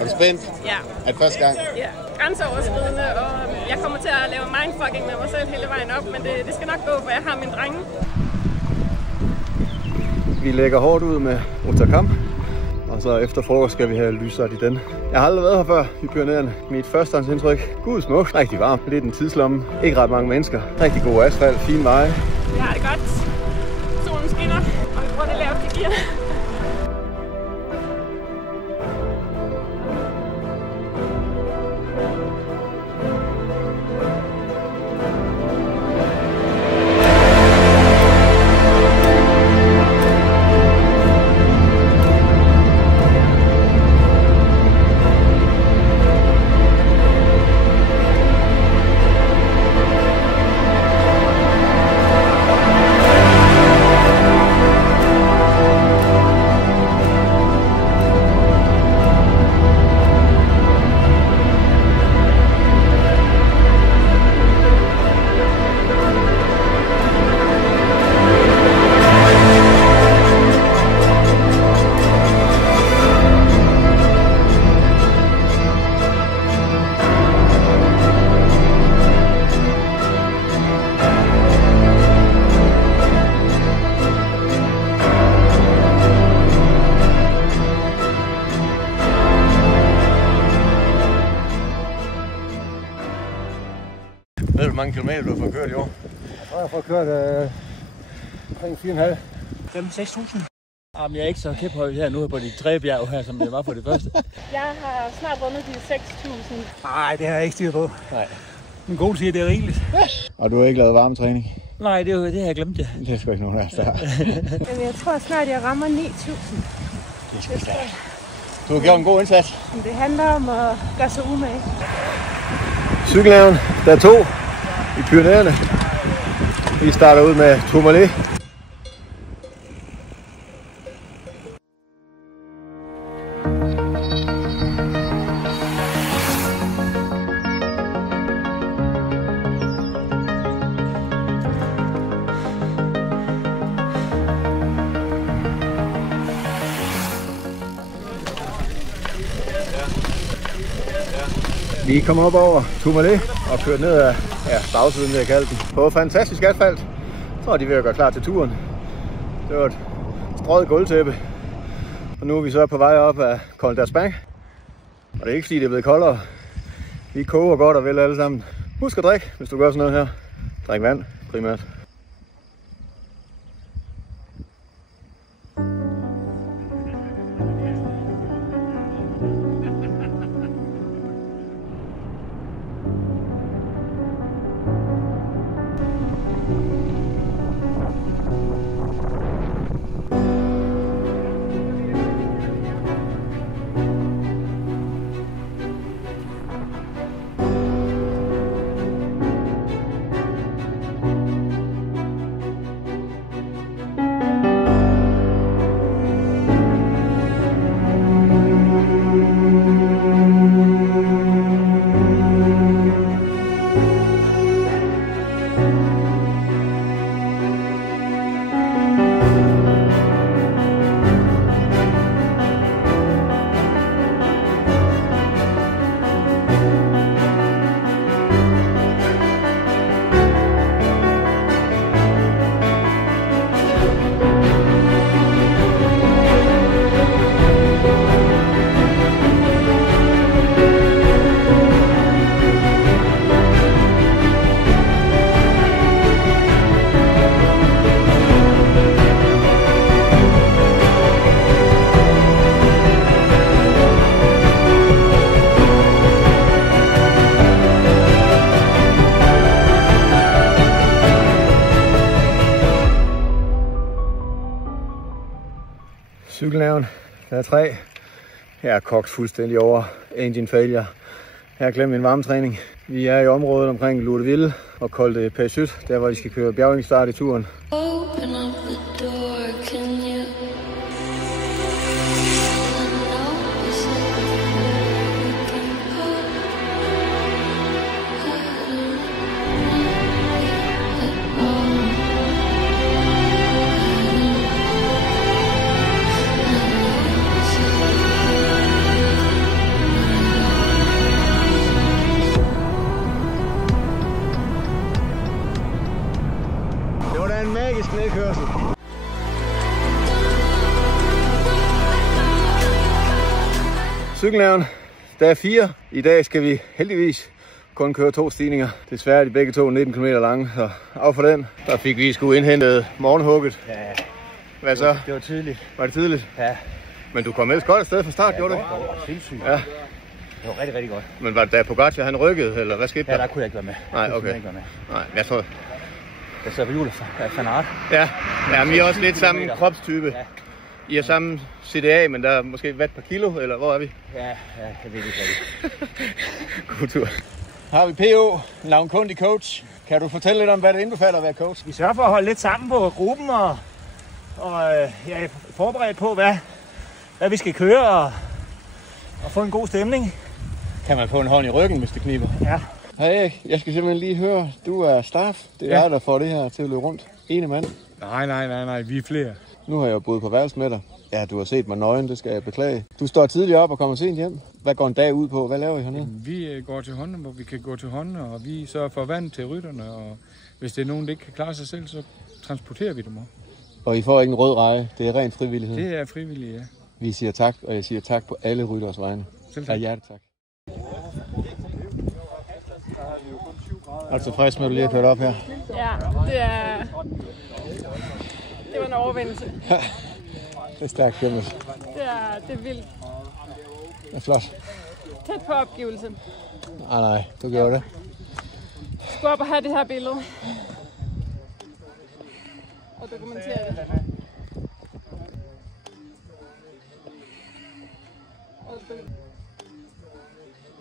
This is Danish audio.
Er du spændt? Ja. Er det første gang? Ja. Grænseoverskridende, og jeg kommer til at lave mindfucking med mig selv hele vejen op, men det skal nok gå, for jeg har mine drenge. Vi lægger hårdt ud med Otakam, og så efter frokost skal vi have lysret i den. Jeg har aldrig været her før i Pyrenæerne. Mit førstehåndsindtryk. Gud smuk, rigtig varmt, lidt en tidslomme, ikke ret mange mennesker, rigtig god asfalt, fine veje. Jeg har det godt. Solen skinner, og vi bruger det laveste gear. Ved du, hvor mange kilometer du har fået kørt i år? Jeg har fået kørt omkring 4,5. 5-6.000. Jamen, jeg er ikke så kæphøj her nu på de 3 bjerg her, som jeg var på det første. Jeg har snart rundet de 6.000. Nej, det har jeg ikke styr på. Nej. Men god siger, det er rigeligt. Og du har ikke lavet varmetræning? Nej, det har jeg glemt, ja. Det er sgu ikke nogen af os, der har. Men jeg tror snart, jeg rammer 9.000. Det er sgu stærkt. Du har gjort en god indsats. Det handler om at gøre sig umage. Cykelhaven, der er 2 i Pyrenæerne. Vi starter ud med Tourmalet. Vi kommer op over Tourmalet og kører ned af bagsiden, vil jeg kalde den. På fantastisk asfalt. Jeg tror, de er ved at gøre klar til turen. Det var et strøget gulvtæppe. Og nu er vi så på vej op af Col d'Aspin. Og det er ikke fordi, det er blevet koldere. Vi koger godt og vel alle sammen. Husk at drikke, hvis du gør sådan noget her. Drik vand primært. Cykelnaven, der er 3. Her er kogt fuldstændig over. Engine failure. Her har glemt min varmetræning. Vi er i området omkring Lourdeville og Col de Peyssut, der hvor de skal køre bjergningsstart i turen. Open up the door, can you? cykelnævn. Dag 4. I dag skal vi heldigvis kun køre 2 stigninger. Desværre er de begge to 19 km lange, så af for den. Der fik vi sgu indhentet morgenhugget. Ja, Hvad så? det var tidligt. Var det tidligt? Ja. Men du kom ellers godt afsted fra start, gjorde du ikke? Det var sindssygt. Ja. Det var rigtig, rigtig godt. Men var det da Pogacar, han rykkede, eller hvad skete der? Ja, der kunne jeg ikke være med. Nej, okay. Nej, jeg tror... Jeg sad på hjulet af Van Aert. Ja, men I er også lidt samme kropstype. Ja. I er samme CDA, men der er måske watt per kilo, eller hvor er vi? Ja, jeg ved ikke rigtigt. God tur. Har vi PO, navnkundig coach. Kan du fortælle lidt om, hvad det indbefatter at være coach? Vi sørger for at holde lidt sammen på gruppen og jeg er forberedt på, hvad vi skal køre og få en god stemning. Kan man få en hånd i ryggen, hvis det kniber? Ja. Hej, jeg skal simpelthen lige høre, du er staff. Det er dig, der får det her til at løbe rundt. Ene mand. Nej, vi er flere. Nu har jeg jo boet på værelse med dig. Ja, du har set mig nøgen, det skal jeg beklage. Du står tidligt op og kommer sent hjem. Hvad går en dag ud på? Hvad laver I hernede? Vi går til hånden, hvor vi kan gå til hånden, og vi sørger for vand til rytterne, og hvis det er nogen, der ikke kan klare sig selv, så transporterer vi dem op. Og I får ikke en rød reje, det er ren frivillighed? Det er frivilligt, ja. Vi siger tak, og jeg siger tak på alle rytteres vegne. Selv tak. Ja, hjertetak. Er du tilfreds med, at du lige har kørt op her? Ja, det var en overvindelse. Det er stærkt kørt. Det er vildt. Det er flot. Tæt på opgivelse. Nej, du gjorde det. Skal op og have det her billede. Og dokumentere det.